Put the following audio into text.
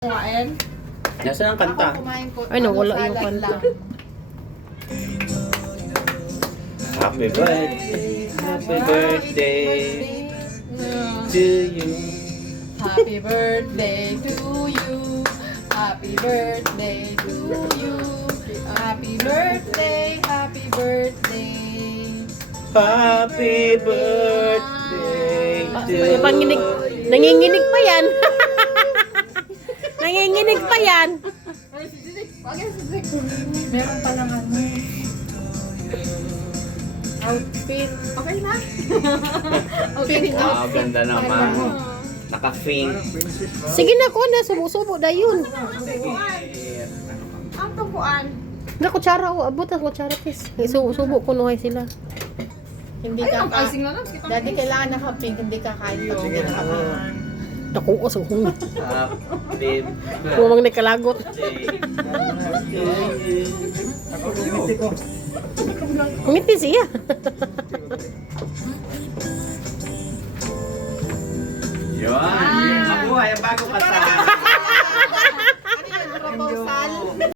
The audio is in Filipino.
Kumain? Nasaan ang kanta? Ay, nawala yung kanta. Happy birthday to you. Happy birthday to you. Happy birthday to you. Happy birthday, happy birthday. Happy birthday to you. Panginig, nanginginig pa yan. Nanginginig pa yan. Meron pa lang ano. Outfit. Okay na? Okay na. Wow, ganda naman. Naka-fink. Sige na ko na, sumusubo na yun. Ang tungkuan. Na kutsara o, abot ang kutsara tis. Subo ko nuhay sila. Hindi ka ka. Dati kailangan naka-pink, hindi ka kahit pag hindi naka-pink. Naku, asuhong. Happy Kumamang nakalagot. birthday to you. Ngiti siya. Yun. Mabuhay ang bagong kasal. Proposal.